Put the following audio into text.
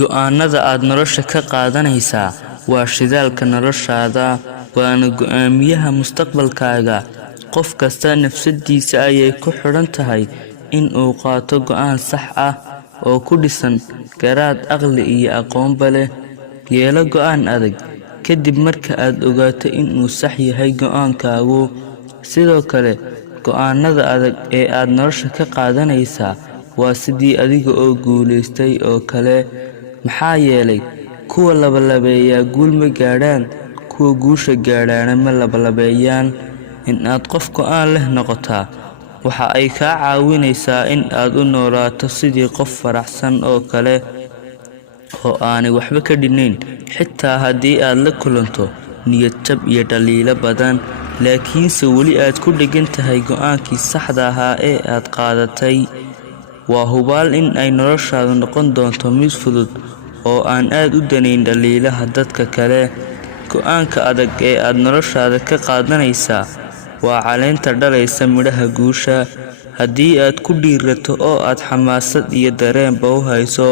Go'aannada aad nolosha ka qaadanaysaa waa shidaalka noloshaada, waana go'aamiyaha mustaqbalkaaga. Qof kasta nafsadiisa ayay ku xidhan tahay in uu qaato go'aan sax ah oo ku dhisan garaad, aqli iyo aqoonba leh. Yeelo go'aan adag kadib marka aad ogaato in uu sax yahay go'aankaagu. Sidoo kale, go'aannada adag ee aad nolosha ka qaadanaysaa waa sidii adiga oo guulaystay oo kale, maxaa yeelay kuwa labalabeeya guul ma gaadhaan, kuwa guusha gaadhaana ma labalabeeyaan. In aad qof go'aan leh noqotaa waxa ay kaa caawinaysaa in aad u noolaato sidii qof faraxsan oo kale, oo aanay waxba ka dhinayn. Xitaa haddii aad la kulanto niyad jab iyo dhaliilo badan, laakiinse weli aad ku dheggan tahay go'aankii saxda ahaa ee aad qaadatay, waa hubaal in ay noloshaadu noqon doonto mid fudud oo aan aad u danayn dhaliilaha dadka kale. Go'aanka adag ee aad noloshaada ka qaadanaysaa waa caleenta dhalaysa midhaha guusha. Haddii aad ku dhiirato oo aad xamaasad iyo dareenba u hayso,